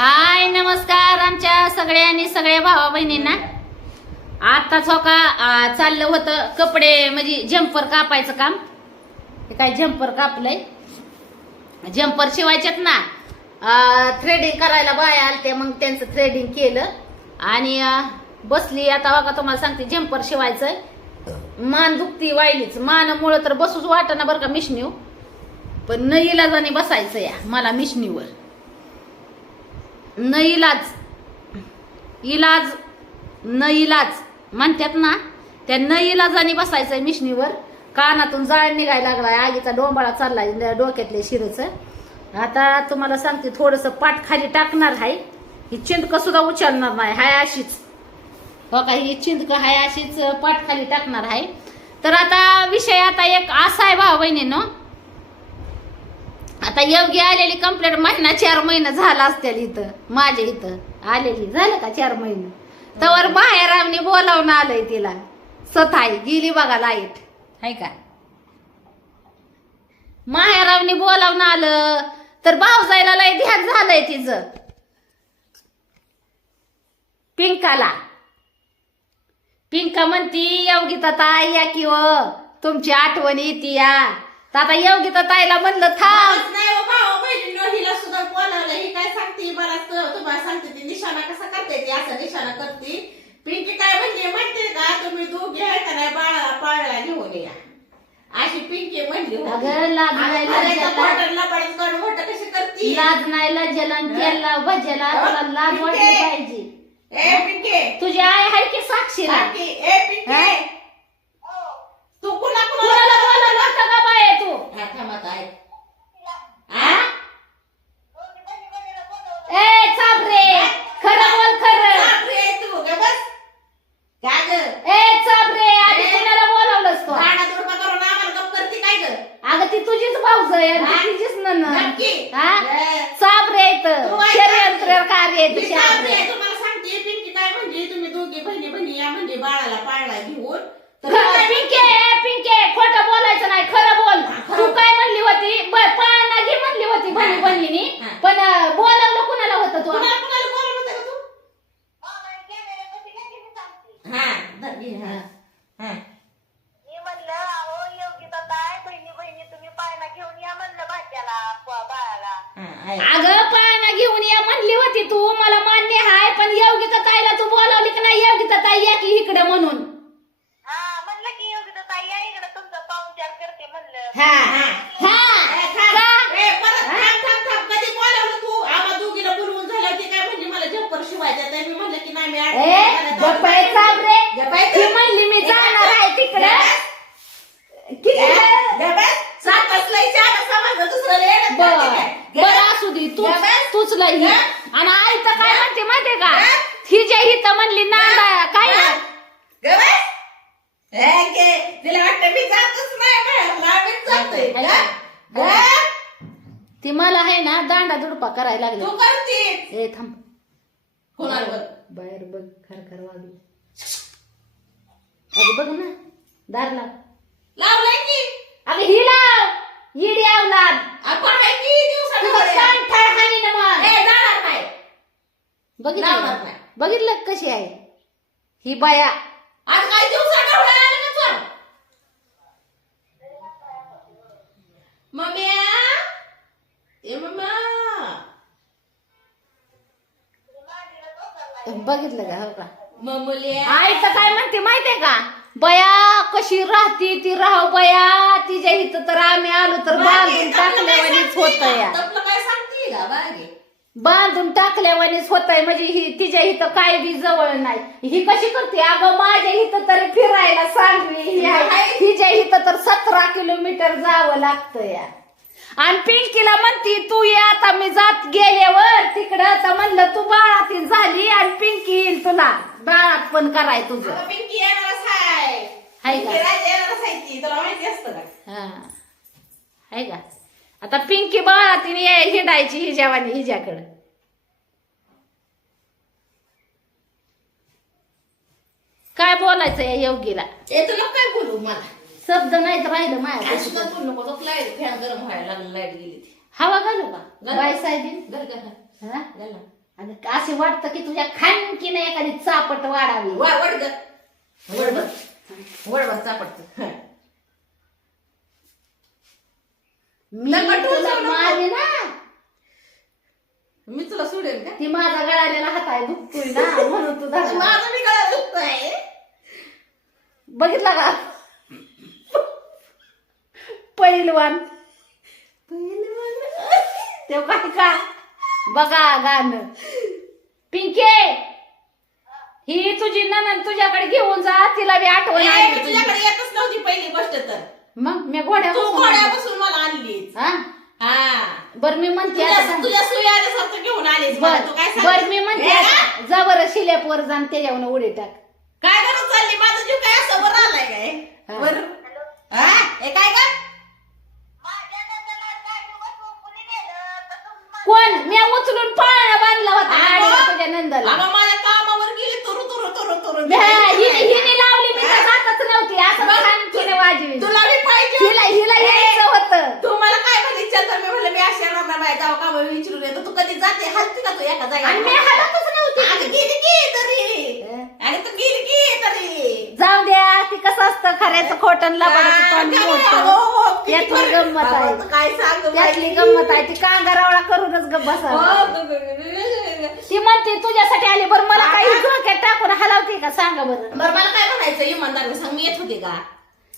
हाय नमस्कार आमच्या सगळ्या आणि सगळ्या भावा बहिणींना. आत्ताच हो का चाललं होतं कपडे म्हणजे जम्पर कापायचं काम. हे काय जम्पर कापलंय? जम्पर शिवायचेत ना. थ्रेडिंग करायला बाया आलते मग त्यांचं थ्रेडिंग केलं. आणि बसली. आता बघा तुम्हाला सांगते जम्पर शिवायचं मान दुखती वाईलीच मानामुळं तर बसूच वाटना बरं का मिशनीव पण न इलाजाने बसायचं या मला मिशनीवर. न इलाज इलाज न इलाज म्हणतात ना त्या न इलाजाने बसायचंय मिशनीवर. कानातून जाळ निघायला लागलाय. आगीचा डोंबाळा चाललाय डोक्यातल्या शिरच. आता तुम्हाला सांगते थोडस पाठ खाली टाकणार आहे ही चिंतक सुद्धा उचलणार नाही हाय अशीच. हो का ही चिंतक हाय अशीच पाठ खाली टाकणार आहे तर आता विषय आता एक असा आहे भाऊ बहिणीनं आता योगी आलेली कंप्लेंट महिना चार महिना झाला असतील इथं माझ्या इथं. आलेली. झालं का चार महिने? तवर बाहेर आम्ही बोलावून आलंय तिला. स्वतः गेली बघा लाइट. हाय का? माहेरावनी बोलावून आलं. तर भाऊजाईला लय ध्यान झालंय तिचं. पिंकाला. पिंका म्हणती योगिता ताई या किंवा तुमची आठवण येते या. तर आता योगिता ताईला म्हणलं थांब. नाही हो भाऊ बहिणीनं हिला सुद्धा बोलावलं. ही काय सांगते मला त- तुम्हाला सांगते ती निशाणा कसा करते ती असा निशाणा करते. पिंकी काय म्हणली का तुम्ही दोघे आहे का नाही बाळाला पाळायला घेऊन या. अशी पिंकी म्हणली होती. अगं, लाज नाही, लाज. बॉटलला मोठं कशी करती? लाज नाही लज्जला केला भज्याला तुला लाज वाटली पाहिजे. ए पिंके? तुझी आई आहे की साक्षीला? पिंकी, ए पिंके? हा? तू कुणा कुणाला बोलत होतं का बाय तू हा, थांब आता ऐक. हा? ए चाबरे खरं बोल खरं बापरे, तू ग बस काय ग ए चाबरे आधी कुणाला बोलावलंस तू झाडात रुपा करून आम्हाला गप करते काय ग अगं ती तुझीच भाऊज आहे आणि हा? ती तुझीच नन नक्की हा? ए, चाबरे येत तू ऐक षडयंत्र कार्य मी येत सांगते, चाबरे तुम्हाला सांगते पिंकी काय म्हणजे तुम्ही दोघी बहिणी बहिणी या म्हणजे बाळाला पाळला घेऊन तर काय पिंके पिंके खोटं बोलायचं नाही खरं बोल तू काय म्हणली होती ब- पाळणा घे म्हणली होती बहिणी हा. बहिणीनी हा. पण अं, बोलावलं कुणाला होतं तू कुणाला कुणाला बोलवलं होतं का तू हा धर घे, हा हा मी म्हणलं अहो योगिता ताई बहिणी बहिणी तुम्ही पायना घेऊन या म्हणलं भाज्याला प- बाळाला हा ऐक. अगं पाळणा घेऊन या म्हणली होती तू मला मान्य आहे पण योगिता ताईला तू बोलावली की नाही योगिता ताई या की इकडे म्हणून हा म्हणलं की योगिता ताई या इकडे तुमचा पाहुणचार करते म्हणलं हा. हा. हा. का? कधी बोलावलं तू? आम्हा दोघीला बोलवून झालं ते काय म्हणली मला जम्पर शिवायचा तर मी म्हणलं की नाही मी आठ ए दिवसाला गप्प आहे चाबरे गप्प आहे ती तू. म्हणली मी जाणार आहे तिकडे. बर. काय? असू दे तू. तूच लई. आणि आई तर काय म्हणते माहितीये का. ही जे हिथं म्हणली नांदा काय ना गबस? हे के, तिला वाटतं मी जातच नाही जातोय. ती मला आहे ना दांडा दुडपा करायला तू लागली करतीस. ए थांब. कोणाला? बाहेर बघ खर खर वाजू. अगं बघ ना दार लाव. लावलंय की? अगं ही लाव. इडी अवलाद आपण आहे? की दिवसाला हानी ना मग. ए, जाणार नाही. बघितलं. बघितलं कशी आहे? ही बाया. आज काय दिवसा आला का चोर? मम्म्या ए मम्मा. बघितलं का हो का? मम्मुल्या आई तर काय म्हणते माहितीये का? बया कशी राहती ती राह बया. तिच्या इथं तर आम्ही आलो तर बांधून टाकल्यावानीच होत या. तपलं काय सांगते? का बागे. बांधून टाकल्यावानीच होत आहे म्हणजे ही तिच्या इथं काय बी जवळ नाही. ही कशी करते? अगं माझ्या इथं तरी फिरायला सांगली ही आहे. हिच्या इथं तर सतरा किलोमीटर जावं लागतं या आणि पिंकीला म्हणती तू ये आता मी जात गेल्यावर तिकडं. तर म्हणलं तू बाळातील झाली आणि पिंकी येईल तुला. बाळात पण कराय तुझं. अगं पिंकी येणारच आहे हाय का? पिंकी राजा येणारच आहे ती. तुला माहिती असतं का? हा. आहे का? आता पिंकी बाळातीन हिंडायची हिच्यावानी हिच्याकडं. काय बोलायचं या योगीला? ए तुला काय बोलू मला? शब्द नाही तर राहिलं माझ्या बोलू नको तो लाइट फॅन गरम व्हायला लागला लाइट गेली ती. हवा घालू का? घाल. बाय साहेबीन घाल का? हा? घाल ना. आणि असे वाटतं की तुझ्या खानकीनं एखादी चापट वाढावी. वा वड ग. वड चापडत मी दगड तुला नको. मारली ना. मी तुला सोडेल का? ती माझा गळालेला हात आहे दुखतोय ना म्हणून तू धरला. माझं मी गळा दुखतोय. बघितला का? पहिलवान ते काय का? बघा गाणं. पिंके ही तुझी ननन तुझ्याकडे घेऊन जा तिला बी आठवण आली तुझी. तुझ्याकडे येतच नव्हती पहिली गोष्ट तर. मग मी घोड्या तू घोड्यापासून मला आणलीस हा? हा. बर मी म्हणते तुझ्या घेऊन आलीस मला. बर तू काय बर सांगतेस? मी म्हणते हे आता, ना? जा बरं शिल्यावर जाण त्याच्यावर उडी टाक. काय गरज चालली? माझा जीव काय असं वर आलाय काय? हा. वर? हॅलो हा? हे काय का? कोण? मी उचलून पाळणा बांधला होता तुझ्या नंदाला माझ्या कामावर गेली तुरु तुरु तुरु तुरु मी- हिने हिने लावली मी तर जातच नव्हती. असं वाजवी तुला मी पाहिजे हिला हिला यायचं होतं तू मला काय म्हणली चल तर मी म्हणलं मी अशी येणार ना माझ्या जाऊ का विचारून येतो तू कधी जाते हलती का तू एका आणि मी हलतच नव्हती. हं. जाऊ द्या ती कसं असतं? खऱ्याचं खोटं लबाडाचं तोंड हो, हो, बरं. गंमत आहे. काय सांग त्यातली गंमत आहे. ती कांगारावळा करूनच गप हो, बसा ती म्हणते तुझ्यासाठी आली बरं मला हा, काही हा. डोक्यात टाकून हलावते का? सांगा बरं. बरं मला काय म्हणायचं? इमानदार सांग मी येत होते का?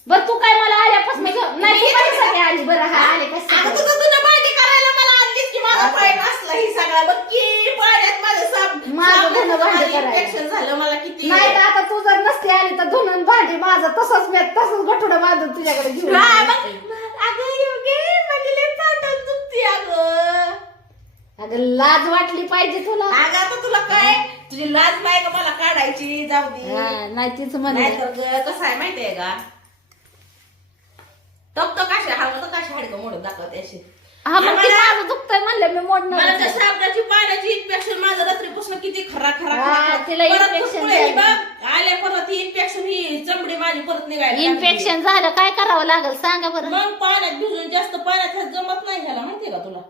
बरं तू काय मला आल्यापासून नाही आली बरं हा आले अगं कशासाठी तुझं तुझं भांडी करायला मला आणलीस की माझा पाय नसला ही सगळा बघ की पाण्यात माझं साप माझं धुणं भांडी करायला. इन्फेक्शन झालं मला किती नाही तर आता तू जर नसती आली तर धुणं भांडी माझं तसंच मी तसंच गठुडं बांधून तुझ्याकडे घेऊन हा. मग- अगं योगे माझी लई पाठवून दुखती अगं. अगं लाज वाटली पाहिजे तुला. अगं आता तुला काय? तुझी लाज नाही का मला काढायची? जाऊ दे. हा, नाही तीच म्हणलं नाहीतर ग कसं आहे माहितीये का? टक अशी हळवं तर कशी हाडकं मोडून दाखवते अशी. हा मग ती मला- माझं दुखतंय म्हणलं मी मला त्या मोडणार साबणाची पाण्याची इन्फेक्शन माझं रात्रीपासून किती खरा खरा हा, खरा तिला परत infection फुटकुळे ही झालं. बघ. आल्या परत ही इन्फेक्शन ही चमडी माझी परत निघायला लागली. इन्फेक्शन झालं काय करावं लागेल? सांगा बरं. मग पाण्यात भिजून जास्त पाण्यात जमत नाही ह्याला माहितीये का तुला?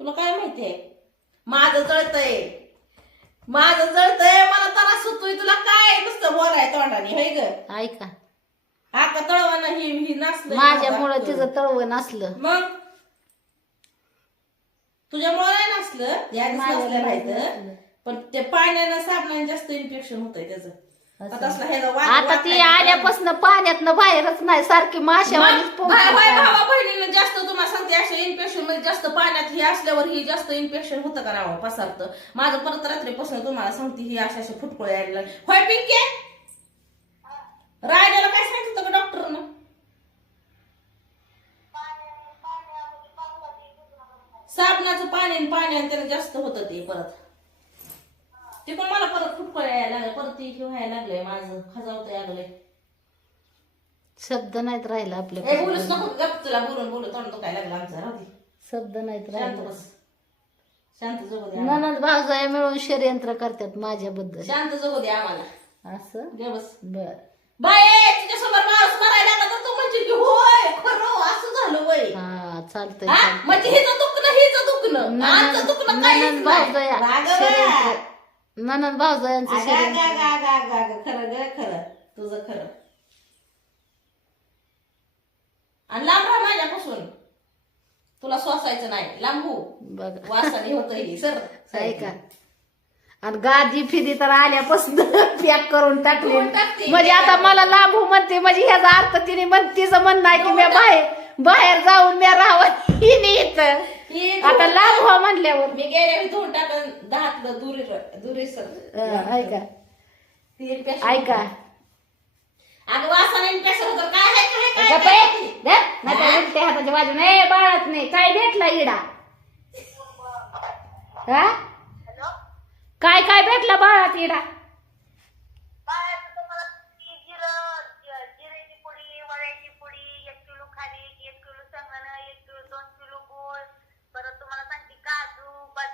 तुला काय माहितीये? माझं जळतंय. माझं जळतंय मला त्रास होतोय. तुला काय नुसतं बोलाय तोंडाने होय ग? ऐका. आका तळवाना ही ही नसलं माझ्यामुळं तिचं तळवं नसलं मग? तुझ्यामुळे नाही नसलं याने माझ्यामुळं नसलं राहायचं. पण ते पाण्यानं साबणाने जास्त इन्फेक्शन होतंय त्याचं. आता असलं ह्याला वात- आता ती. आल्यापासून पाण्यातनं बाहेरच नाही सारखी माशा मग भाई भाई भावा बहिणीनं जास्त तुम्हाला सांगते अशा इन्फेक्शनमध्ये जास्त पाण्यात ही असल्यावर ही जास्त इन्फेक्शन होतं का राव पसरतं माझं परत रात्रीपासून तुम्हाला सांगते ही अशा अशा फुटकुळे यायला लागले. होय पिंके राजाला काय सांगितलं होतं डॉक्टरनं साबणाचं पाणी आणि पाण्याने त्याला जास्त होतं ते परत. ते पण मला परत फुटकुळे यायला लागले परत ते हे व्हायला लागलंय माझं खजावतं लागलंय शब्द नाहीत राहिला ए बोलूच नको गप तुला बोलून बोलू तोंड तो काय लागला आमचा राहू दे. शब्द नाहीत शांत राहिले बस. शांत जगू दे आम्हाला. ननद भावजाया मिळून षडयंत्र करतात माझ्याबद्दल. शांत जगू दे आम्हाला. असं? गे बस. बर. बाय तुझ्या समोर माणूस करायला लागला तर तू म्हणजे की होय खरं असं झालं वय. हा चालतंय हा? चालतंय. म्हणजे हिचं दुखणं हिचं दुखणं. दुखणं काहीच नाही. खरं. ग खरं. तुझं खरं. आणि लांब राहा माझ्यापासून. तुला सोसायचं नाही. लांब हो. बघा. वासाने होत ही सर. ऐका. आणि गादी फिदी तर आल्यापासून पॅक करून टाकली. करून टाकते. म्हणजे आता मला लांबू म्हणते. म्हणजे ह्याचा अर्थ तिने म्हण तिचं म्हणणं आहे की मी बाहेर बाहेर जाऊन मी राहावं. हिने इथं. ही आता लांब व्हा म्हणल्यावर. मी गेले धुवून टाकून दुरी ऐका ऐका अगं वासाने पेशा होतं. काय आहे आहे. हाताच्या बाजूने. ए, बाळात नाही. काय भेटला इडा? हा? काय काय भेटला बाळात इडा?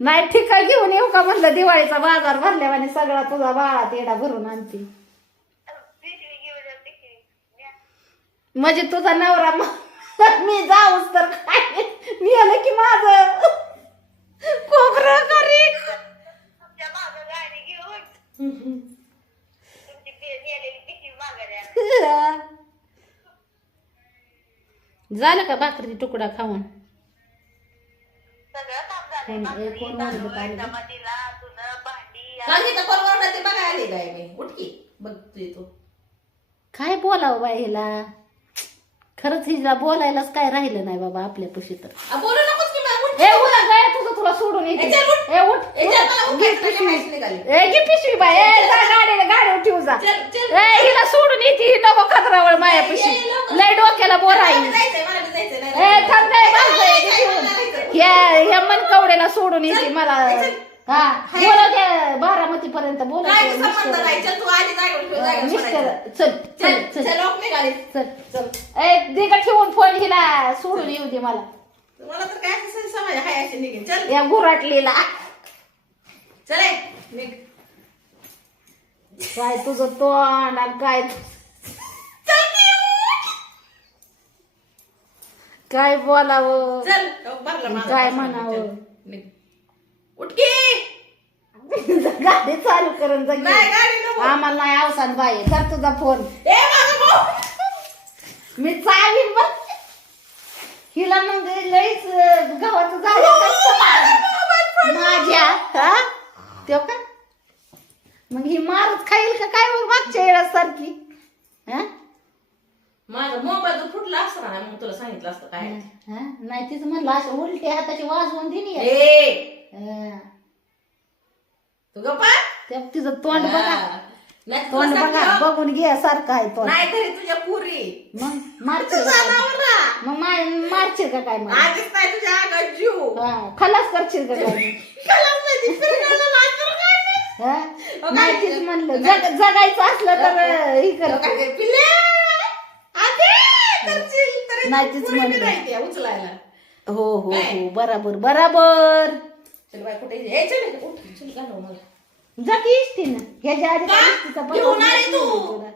नाही ठीक घेऊन येऊ का म्हणलं दिवाळीचा बाजार भरल्यावाने सगळा तुझा बाळा तेडा भरून आणते. म्हणजे तुझा नवरा म- मी जाऊच तर काय नेलं की माझ खोबरं. झालं का भाकरी तुकडा खाऊन कोण- भाकरी, कोण तांदूळ, ओरडत आलं? टमाटीला, धुणं, भांडी काल इथं कोण ओरडते बघायला आली काय मी उठकी बघतोय तू. काय बोलावं बाई हिला? खरंच हिला बोलायलाच काय राहिलं नाही बाबा आपल्या पशी तर. आ, बोलू नकोस ए उठ काय तुझं तुला सोडून येते ए, चल, उठ. ए उठ ए, चल, मला उठ. उठ, घे पिशवी माहिती निघाली. ए घे पिशवी बाई ए जा गाडीला गाडीवर ठेवू जा चल, चल. ए हिला सोडून येते ही नको खतरावळ माया ए, पिशवी ए, लवकर. लय डोक्याला बोर मला आहे बी जायचंय, मला जायचंय, नाही, ए नाही. थांब काय मला बाजूला जायचंय, येते मला जायचंय. या या मनकवड्याला सोडून येते मला. हा हाय. बोला त्या बारामती पर्यंत बोला काय त्या संबंध नाही मिस्टर चल तू आधी जागेवर ठेव, जागेवर मिस्टर सोडायचं. चल चल चल चल चल लोक निघाले चल चल ए दे का ठेवून फोन हिला सोडून येऊ दे मला मला तर काय असं समाज हाय अशी निघेन. चल. या गुराटलीला चल निघ. काय तुझं तोंड आणि काय. काय बोलावं? चल भरलं माझं काय. म्हणावं? चल, निघ. उठ की. गाडी चालू करून जा की. नाही गाडी नको. आम्हाला नाही अवसान बाई. कर तुझा फोन. ए माझा भाऊ. मी चावीन बघ हिला मग लईच अं, गव्हाचं झालं? माझ्या हा? तेव का? मग ही मारच खाईल का काय मग मागच्या येण्यासारखी हा? माझा मोबाईल फुटला असता ना मग तुला सांगितलं असतं काय. हा? नाही तिचं म्हणलं असं उलट्या हाताची वाजवून दिली ए! हा. तू गप्पा तिचं तोंड बघा. तोंड बघा बघून घे सारखं आहे तोंड. नाही घरी तुझ्या पुरी. मग तुझा? नवरा मग माय- का काय मग? आधीच नाही तुझ्या अंगात जीव. हा, खलास करशील का काय? नाही ती फिरकायला लागतं काय नाही. हा? हो, नाही तीच? म्हणलं. जग जगायचं असलं तर हो, ही कर. काय ते, पिल्ले, आधी करशील तरी नाही तीच पुरी बी म्हणलं. नाही ते उचलायला. हो हो? हो बराबर बराबर. चल बाय कुठे ए चल उठ चल घालव मला. जा की इष्टीनं ह्याच्या आधी का? काय इष्टीचा पत्ता घेऊन आली नाही तू. तुला.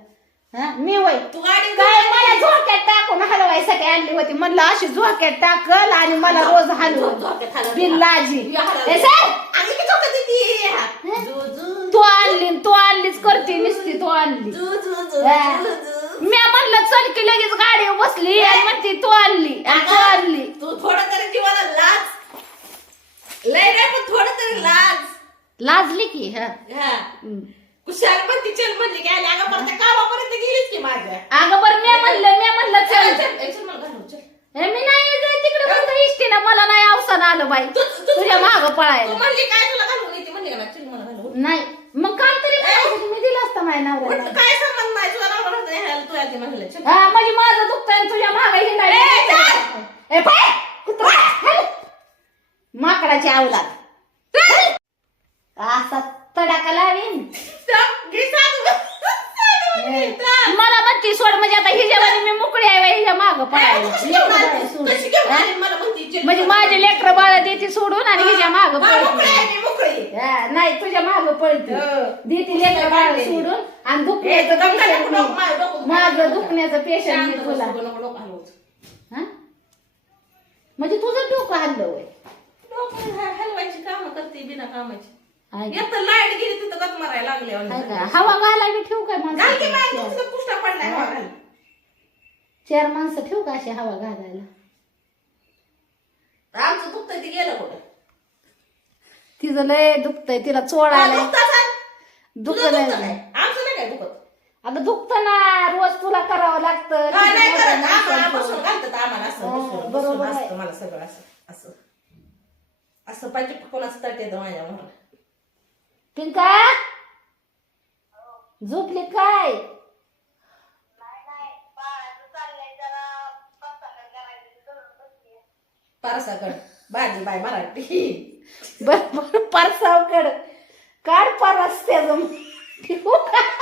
हा? मी वय तू गाडी काय मला झोक्यात टाकून हलवायसाठी आणली होती. म्हणलं अशी झोक्यात टाकल आणि मला रोज झोक्यात हलव. बिल्लाजी या हलव. हे सर! आणि की झोका देती जू जू तू आणली तू आणलीच करते नुसती तू आणली. जू जू जू. जू जू. मी म्हणलं चल की लगेच गाडीवर बसली आणि म्हणते तू आणली. आणि तू आणली. तू थोडं तरी जीवाला लाज. लय नाही पण थोडं तरी लाज. लाजली की हा. हा. हम्म. कुशाल पण ती चल म्हणली की आली अगं त्या कामापर्यंत गेलीच की माझ्या. अगं बरं मी म्हणलं मी म्हणलं चल चल. चल ए, चल मला घालव, चल. हे मी नाही जात तिकडे म्हणतो इष्टीनं मला नाही अवसान आलं बाई. तू- तू- तुझ्या माग तू पळायला. म्हणली काय तुला घालून येते म्हणली का ना चल मला घालून. नाही. मग काल तरी म्हणायचं मी दिलं असतं माझ्या नवऱ्याला. काय संबंध नाही? तुला नवरा हे हाल, तू आली म्हणलं चल. हा म्हणजे माझं दुखतंय आणि तुझ्या माग ए, हिंडायला ए कुत्रा हल. माकडाची आवलाद हल. असा लावीन. मला म्हणती सोड म्हणजे आता हिच्यावानी मी मोकळी आहे हिच्या माग चल. म्हणजे माझे लेकर बाळ देते सोडून आणि हिच्या माग हा, मोकळी पळते आहे मी, मोकळी. हा, नाही तुझ्या माग पळते. देते लेकर बाळ सोडून आणि दुखण्याचं माझं दुखण्याचं पेशंट तुला. हा? म्हणजे तुझं डोकं हल्लं हलवायची कामं करते बिना कामाची. हाय का? एक तर लाइट गेली तिथं गत मारायला लागले का? हवा घालावी ठेवू काय घाल की बाहेर, माणसं तुझं कुष्ठा पडलाय हवा घाल. चार माणसं ठेवू का अशी हवा घालायला? आमचं दुखतंय ते गेलं कुठं? तिचं लय दुखतंय तिला चोळायला दुखतं असेल. दुखत तुझं दुखतं नाही. काय? आमचं नाही काय दुखत. अगं दुखत ना रोज तुला करावं लागतं. नाही करत. आम्हाला माणसं बसून घालतात आम्हाला असं हा, बसून बरोबर बसून आहे. असतं मला सगळं असं असं. असं पाहिजे कोणाचं तट येतं माझ्या पिंका झोपली काय. पारसाकड. भाजी बाय मराठी. बर बर परसावकड. काढ परस त्याचं. ठेवू का?